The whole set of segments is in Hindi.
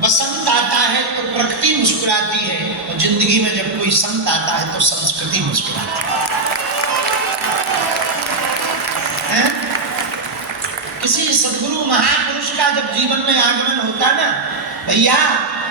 बसंत आता है तो प्रकृति मुस्कुराती है, और जिंदगी में जब कोई संत आता है तो संस्कृति मुस्कुराती है। किसी सदगुरु महापुरुष का जब जीवन में आगमन होता ना भैया,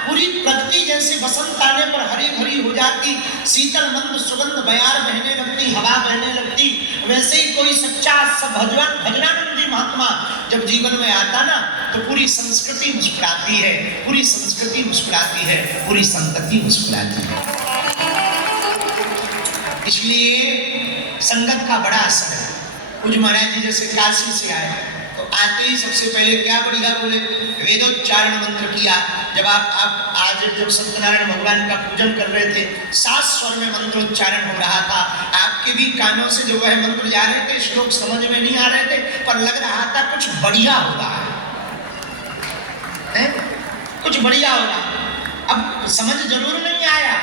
पूरी प्रकृति जैसे बसंत आने पर हरी भरी हो जाती, शीतल मंद सुगंध बयार बहने लगती, हवा बहने लगती, वैसे ही कोई सच्चा भजनानंदी महात्मा जब जीवन में आता ना तो पूरी संस्कृति मुस्कुराती है, पूरी संस्कृति मुस्कुराती है, पूरी संतति मुस्कुराती है। इसलिए संगत का बड़ा असर है। कुछ महाराज जी जैसे काशी से आए तो आते ही सबसे पहले क्या बढ़िया बोले, वेदोच्चारण मंत्र किया। जब आप आज जब सत्यनारायण भगवान का पूजन कर रहे थे, 7 स्वर में मंत्रोच्चारण हो रहा था, आपके भी कानों से जो वह मंत्र जा रहे थे, श्लोक समझ में नहीं आ रहे थे, पर लग रहा था कुछ बढ़िया हो रहा है, कुछ बढ़िया हो रहा। अब समझ जरूर नहीं आया,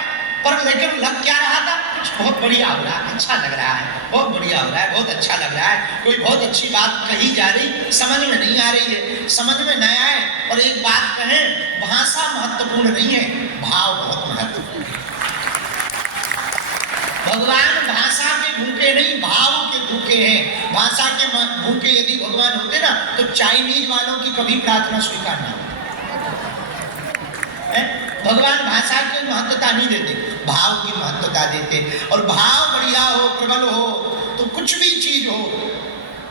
पर लेकिन लग क्या रहा था, कुछ बहुत बढ़िया हो रहा है, अच्छा लग रहा है, बहुत बढ़िया हो रहा है, बहुत अच्छा लग रहा है, कोई बहुत अच्छी बात कही जा रही, समझ में नहीं आ रही है, समझ में नहीं आए। और एक बात कहें, भाषा महत्वपूर्ण नहीं है, भाव बहुत महत्वपूर्ण है। भगवान भाषा के भूखे नहीं, भाव के भूखे हैं। भाषा के भूखे यदि भगवान होते ना तो चाइनीज वालों की कभी प्रार्थना स्वीकार नहीं। भगवान भाषा की महत्वता नहीं देते, भाव की महत्वता देते। और भाव बढ़िया हो, प्रबल हो, तो कुछ भी चीज हो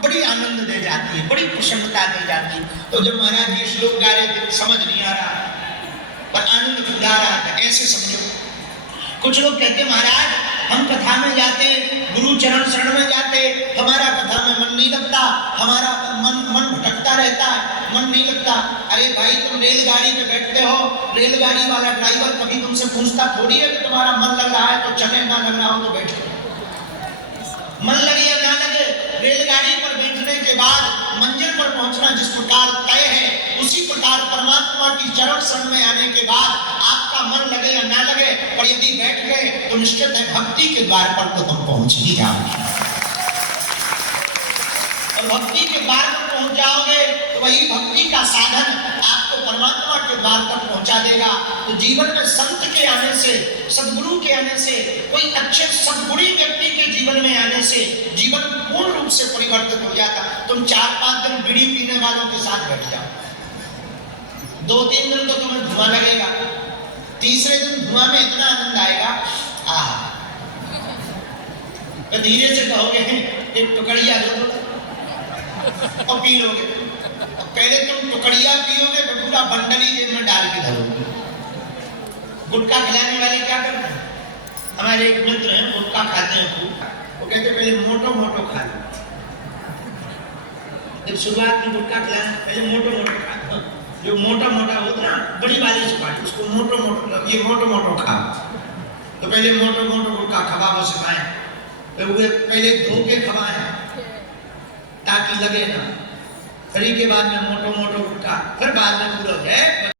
बड़ी आनंद दे जाती है, बड़ी प्रसन्नता दे जाती है। तो जब महाराज जी श्लोक गा रहे थे, समझ नहीं आ रहा पर आनंद फुला रहा था, ऐसे समझो। कुछ लोग कहते महाराज हम कथा में जाते, गुरु चरण शरण में जाते, हमारा कथा में मन नहीं लगता, हमारा मन भटकता रहता है, मन नहीं लगता। अरे भाई, तुम रेलगाड़ी में बैठते हो, रेलगाड़ी वाला ड्राइवर कभी तुमसे पूछता थोड़ी है कि तुम्हारा मन लग रहा है तो चले, ना लग रहा हो तो बैठो। मन लगे या ना लगे, रेलगाड़ी पर बैठने के बाद मंजिल पर पहुंचना जिस प्रकार तय है, उसी प्रकार परमात्मा की चरण शरण में आने के बाद आपका मन लगे या ना लगे, पर यदि बैठ गए तो निश्चित है भक्ति के द्वार पर तो तुम पहुंच ही जाओगे। और भक्ति के द्वार पर पहुंच जाओगे तो वही भक्ति का साधन आपको परमात्मा के द्वार तक पहुंचा देगा। तो जीवन में संत के आने से, सदगुरु के आने से, कोई अच्छे सदगुणी व्यक्ति के जीवन में आने से जीवन पूर्ण रूप से परिवर्तित हो जाता। तुम 4-5 दिन बीड़ी पीने वालों के साथ बैठ जाओ, 2-3 दिन तो तुम्हें धुआं लगेगा, तीसरे दिन धुआं में इतना आनंद आएगा, आहा। तो धीरे से कहोगे एक टुकड़िया दो और पी लोगे। पहले तुम टुकड़िया पियोगे तो पूरा बंडल ही जेब में डाल के धरोगे। गुटखा खिलाने वाले क्या करते हैं, हमारे एक मित्र हैं, गुटखा खाते हैं खूब, वो कहते पहले मोटो मोटो खा लो। जब शुरुआत में गुटखा खिलाना पहले मोटो मोटो खा, जो मोटा मोटा होता ना बड़ी वाली सुपारी, उसको मोटो मोटो, ये मोटो मोटो खा। तो पहले मोटो मोटो गुटखा खवाबो सिखाएं, पहले धो के खवाएं ताकि लगे ना, फिर के बाद में मोटो मोटो गुटखा, फिर बाद में पूरा है